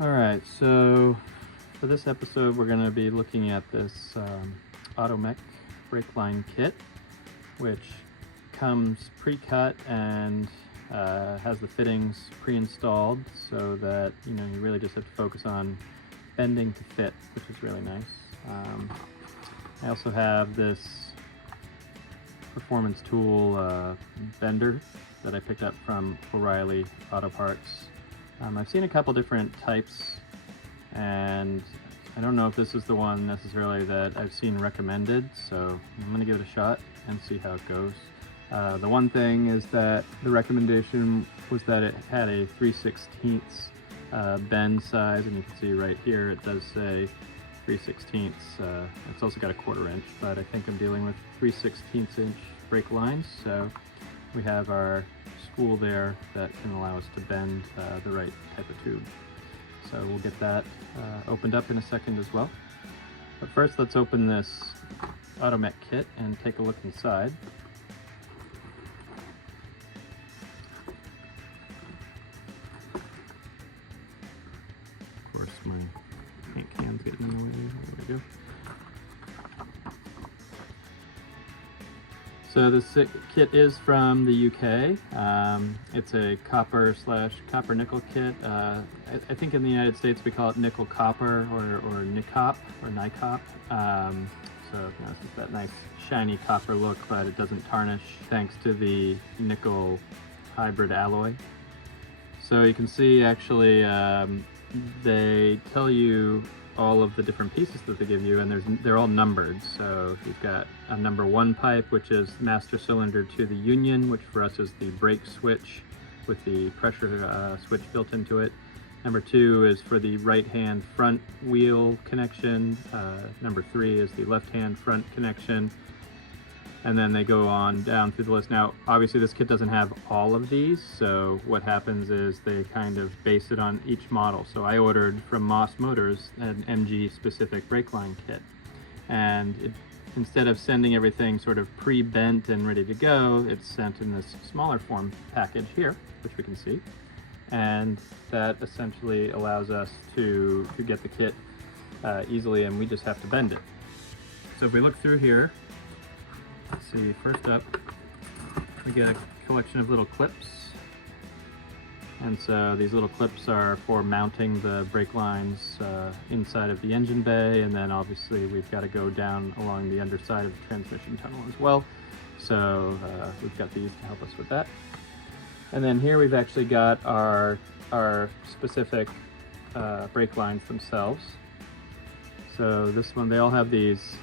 Alright, so for this episode we're going to be looking at this Automec brake line kit, which comes pre-cut and has the fittings pre-installed so that you really just have to focus on bending to fit, which is really nice. I also have this performance tool bender that I picked up from O'Reilly Auto Parts. I've seen a couple different types, and I don't know if this is the one necessarily that I've seen recommended, so I'm going to give it a shot and see how it goes. The one thing is that the recommendation was that it had a 3/16 bend size, and you can see right here it does say 3/16. It's also got a 1/4 inch, but I think I'm dealing with 3/16 inch brake lines, so we have our spool there that can allow us to bend the right type of tube. So we'll get that opened up in a second as well. But first, let's open this Automec kit and take a look inside. Of course, my paint can's getting in the way. There we go. So this kit is from the UK. It's a copper nickel kit. I think in the United States we call it nickel copper or NICOP or NICOP. So it's just that nice shiny copper look, but it doesn't tarnish thanks to the nickel hybrid alloy. So you can see actually they tell you all of the different pieces that they give you, and they're all numbered. So you've got a number 1 pipe, which is master cylinder to the union, which for us is the brake switch with the pressure switch built into it. Number 2 is for the right hand front wheel connection. Number 3 is the left hand front connection. And then they go on down through the list. Now, obviously this kit doesn't have all of these, so what happens is they kind of base it on each model. So I ordered from Moss Motors an MG specific brake line kit. And instead of sending everything sort of pre-bent and ready to go, it's sent in this smaller form package here, which we can see. And that essentially allows us to get the kit easily, and we just have to bend it. So if we look through here, let's see, first up, we get a collection of little clips. And so these little clips are for mounting the brake lines inside of the engine bay, and then obviously we've got to go down along the underside of the transmission tunnel as well. So we've got these to help us with that. And then here we've actually got our specific brake lines themselves. So this one, they all have these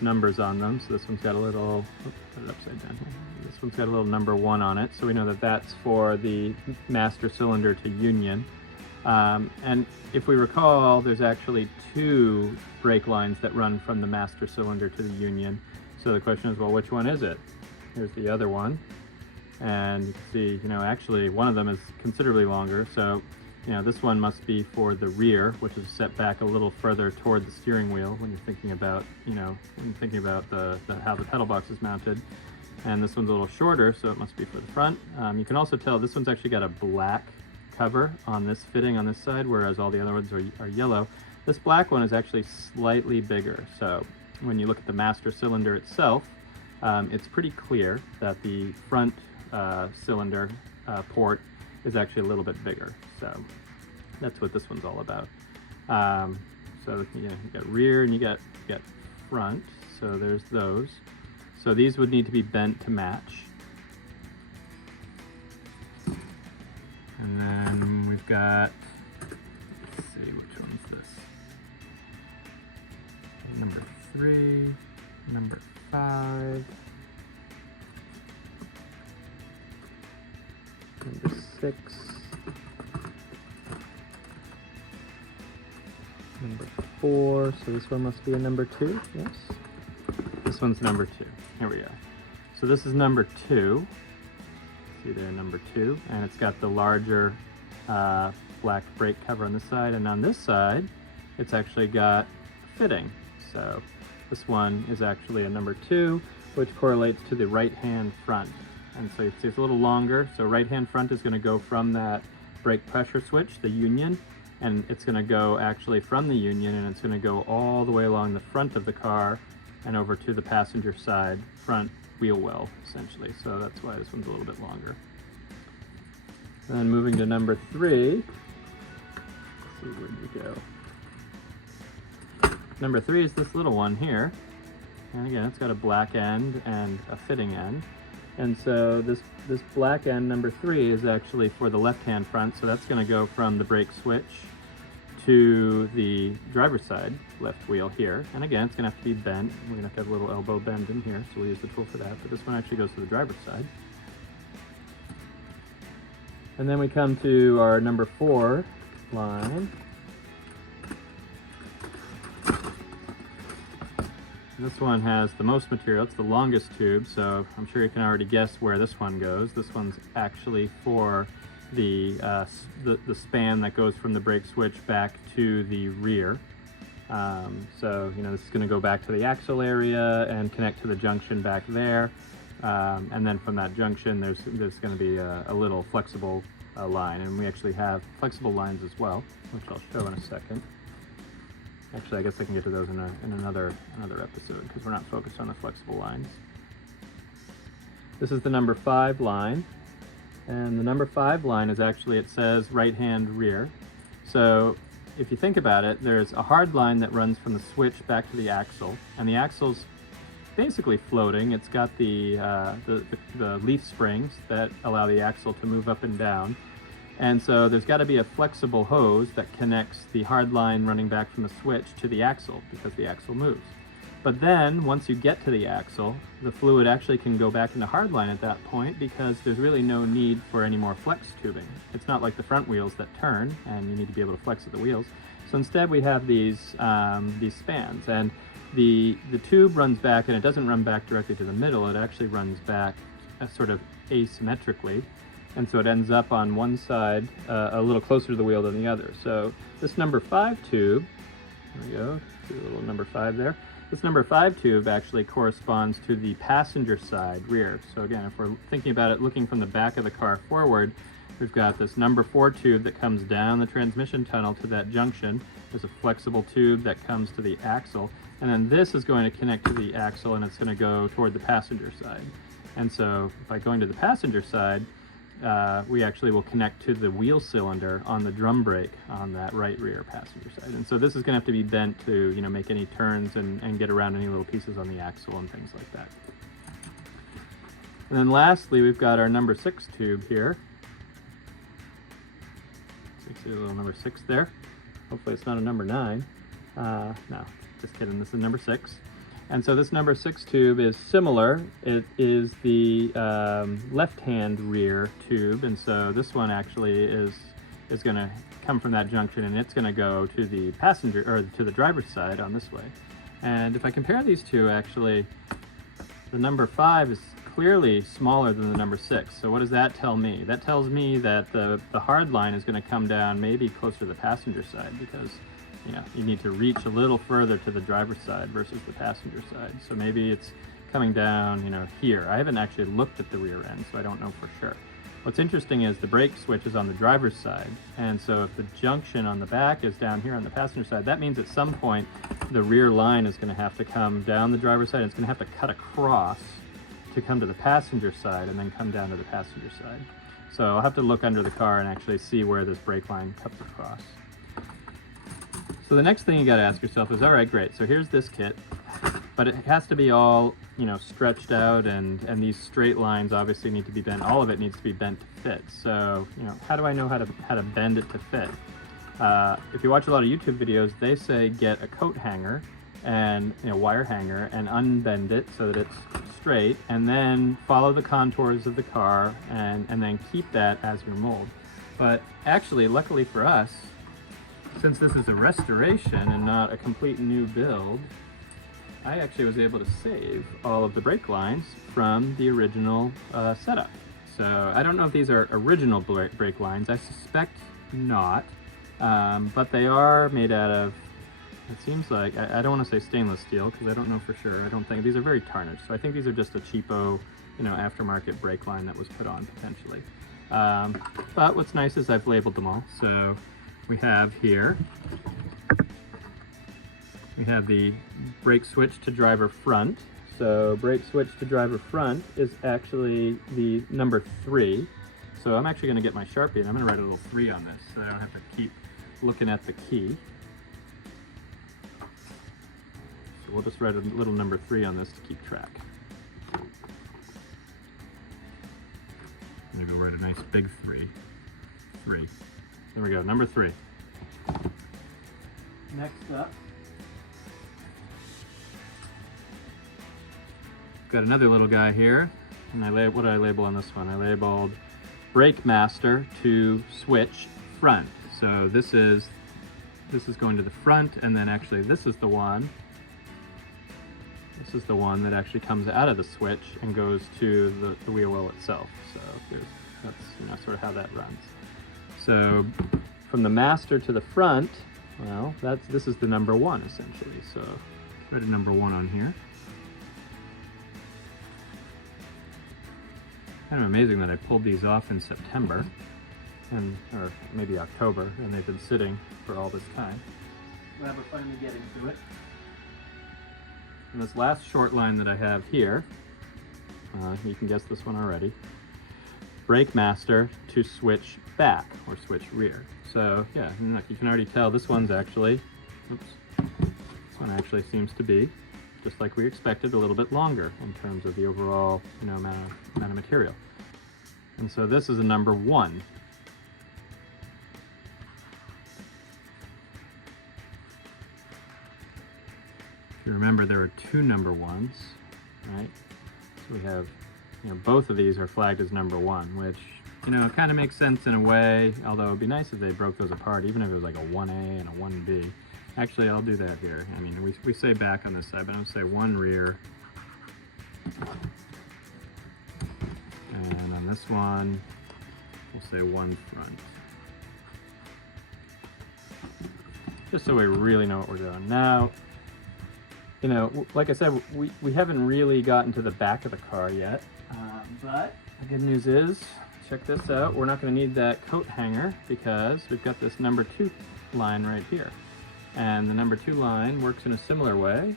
numbers on them. So this one's got a little, put it upside down here. This one's got a little number 1 on it. So we know that that's for the master cylinder to union. And if we recall, there's actually 2 brake lines that run from the master cylinder to the union. So the question is, well, which one is it? Here's the other one. And you can see, actually one of them is considerably longer. So, this one must be for the rear, which is set back a little further toward the steering wheel when you're thinking about, how the pedal box is mounted. And this one's a little shorter, so it must be for the front. You can also tell this one's actually got a black cover on this fitting on this side, whereas all the other ones are yellow. This black one is actually slightly bigger. So when you look at the master cylinder itself, it's pretty clear that the front cylinder port is actually a little bit bigger. So that's what this one's all about. So you got rear and you got front. So there's those. So these would need to be bent to match. And then we've got, let's see, which one's this? Number 3, number 5, number 6, number 4, so this one must be a number 2, yes? This one's number 2, here we go. So this is number 2, see there, number 2, and it's got the larger black brake cover on this side, and on this side, it's actually got fitting. So this one is actually a number 2, which correlates to the right-hand front. And so you see it's a little longer, so right-hand front is going to go from that brake pressure switch, the union, and it's going to go actually from the union, and it's going to go all the way along the front of the car and over to the passenger side front wheel well, essentially. So that's why this one's a little bit longer. Then moving to number 3. Let's see, where'd we go? Number 3 is this little one here. And again, it's got a black end and a fitting end. And so this black end, number 3, is actually for the left-hand front. So that's going to go from the brake switch to the driver's side left wheel here. And again, it's going to have to be bent. We're going to have a little elbow bend in here, so we use the tool for that. But this one actually goes to the driver's side. And then we come to our number 4 line. This one has the most material. It's the longest tube, so I'm sure you can already guess where this one goes. This one's actually for the span that goes from the brake switch back to the rear. So, you know, this is going to go back to the axle area and connect to the junction back there. And then from that junction, there's going to be a little flexible line, and we actually have flexible lines as well, which I'll show in a second. Actually, I guess I can get to those in another episode, because we're not focused on the flexible lines. This is the number 5 line, and the number 5 line is actually, it says right-hand rear. So if you think about it, there's a hard line that runs from the switch back to the axle, and the axle's basically floating. It's got the leaf springs that allow the axle to move up and down. And so there's got to be a flexible hose that connects the hard line running back from the switch to the axle, because the axle moves. But then, once you get to the axle, the fluid actually can go back into hard line at that point, because there's really no need for any more flex tubing. It's not like the front wheels that turn, and you need to be able to flex at the wheels. So instead we have these spans, and the tube runs back, and it doesn't run back directly to the middle. It actually runs back sort of asymmetrically. And so it ends up on one side a little closer to the wheel than the other. So this number 5 tube, there we go, see the little number 5 there. This number 5 tube actually corresponds to the passenger side rear. So again, if we're thinking about it looking from the back of the car forward, we've got this number 4 tube that comes down the transmission tunnel to that junction. There's a flexible tube that comes to the axle. And then this is going to connect to the axle, and it's going to go toward the passenger side. And so by going to the passenger side, we actually will connect to the wheel cylinder on the drum brake on that right rear passenger side. And so this is going to have to be bent to, you know, make any turns and get around any little pieces on the axle and things like that. And then lastly, we've got our number 6 tube here. So you see the little number 6 there. Hopefully it's not a number 9. No, just kidding. This is number 6. And so this number 6 tube is similar. It is the left-hand rear tube, and so this one actually is going to come from that junction, and it's going to go to the passenger, or to the driver's side on this way. And if I compare these two, actually, the number 5 is clearly smaller than the number 6. So what does that tell me? That tells me that the hard line is going to come down maybe closer to the passenger side, because you know, you need to reach a little further to the driver's side versus the passenger side. So maybe it's coming down, you know, here. I haven't actually looked at the rear end, so I don't know for sure. What's interesting is the brake switch is on the driver's side, and so if the junction on the back is down here on the passenger side, that means at some point the rear line is going to have to come down the driver's side, and it's going to have to cut across to come to the passenger side and then come down to the passenger side. So I'll have to look under the car and actually see where this brake line cuts across. So the next thing you got to ask yourself is, all right, great, so here's this kit, but it has to be all, you know, stretched out, and these straight lines obviously need to be bent. All of it needs to be bent to fit. So, you know, how do I know how to bend it to fit? If you watch a lot of YouTube videos, they say get a coat hanger and, you know, wire hanger, and unbend it so that it's straight, and then follow the contours of the car and then keep that as your mold. But actually, luckily for us, since this is a restoration and not a complete new build, I actually was able to save all of the brake lines from the original setup. So I don't know if these are original brake lines. I suspect not, but they are made out of, it seems like, I don't want to say stainless steel because I don't know for sure. I don't think, these are very tarnished. So I think these are just a cheapo, you know, aftermarket brake line that was put on potentially. But what's nice is I've labeled them all. So we have here, we have the brake switch to driver front. So brake switch to driver front is actually the number 3. So I'm actually going to get my Sharpie and I'm going to write a little 3 on this so I don't have to keep looking at the key. So we'll just write a little number 3 on this to keep track. I'm going to go write a nice big 3. 3. There we go, number 3. Next up, got another little guy here, and what did I label on this one? I labeled Brake Master to switch front. So this is going to the front, and then actually this is the one. This is the one that actually comes out of the switch and goes to the wheel well itself. So that's sort of how that runs. So from the master to the front, well, this is the number 1 essentially. So write a number 1 on here. Kind of amazing that I pulled these off in September, or maybe October, and they've been sitting for all this time. Glad we're finally getting to it. And this last short line that I have here, you can guess this one already. Brake Master to switch back or switch rear. So yeah, you can already tell this one's actually, this one actually seems to be, just like we expected, a little bit longer in terms of the overall amount of material. And so this is a number 1. If you remember, there are 2 number 1s, right? So we have, both of these are flagged as number 1, which, kind of makes sense in a way, although it'd be nice if they broke those apart, even if it was like a 1A and a 1B. Actually, I'll do that here. I mean, we say back on this side, but I'm going to say 1 rear. And on this one, we'll say 1 front. Just so we really know what we're doing. Now, like I said, we haven't really gotten to the back of the car yet. But the good news is, check this out, we're not going to need that coat hanger because we've got this number 2 line right here. And the number 2 line works in a similar way.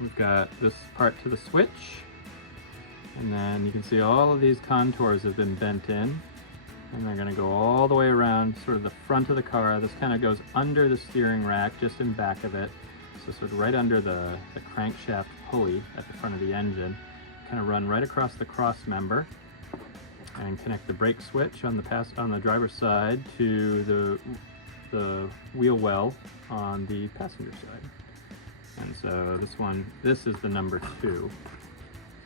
We've got this part to the switch, and then you can see all of these contours have been bent in, and they're going to go all the way around sort of the front of the car. This kind of goes under the steering rack, just in back of it, so sort of right under the crankshaft pulley at the front of the engine. Kind of run right across the cross member and connect the brake switch on the driver's side to the wheel well on the passenger side. And so this is the number 2. So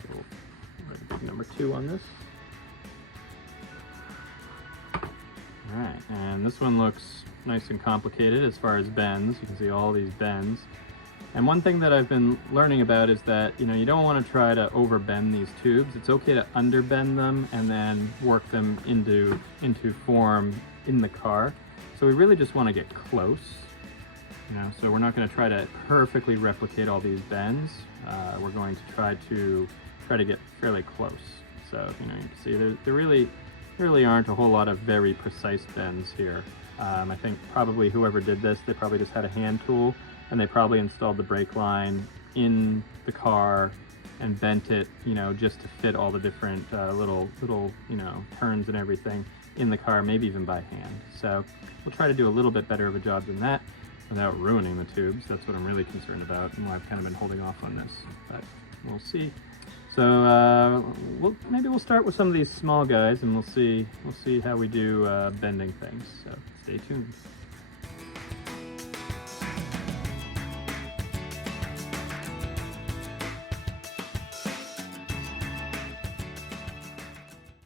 we'll write a big number 2 on this. Alright, and this one looks nice and complicated as far as bends. You can see all these bends. And one thing that I've been learning about is that, you don't want to try to overbend these tubes. It's okay to underbend them and then work them into form in the car. So we really just want to get close, so we're not going to try to perfectly replicate all these bends. We're going to try to get fairly close. So, you can see there really aren't a whole lot of very precise bends here. I think probably whoever did this, they probably just had a hand tool, and they probably installed the brake line in the car and bent it, just to fit all the different little turns and everything in the car, maybe even by hand. So we'll try to do a little bit better of a job than that without ruining the tubes. That's what I'm really concerned about, and why I've kind of been holding off on this, but we'll see. So maybe we'll start with some of these small guys, and we'll see how we do bending things. So stay tuned.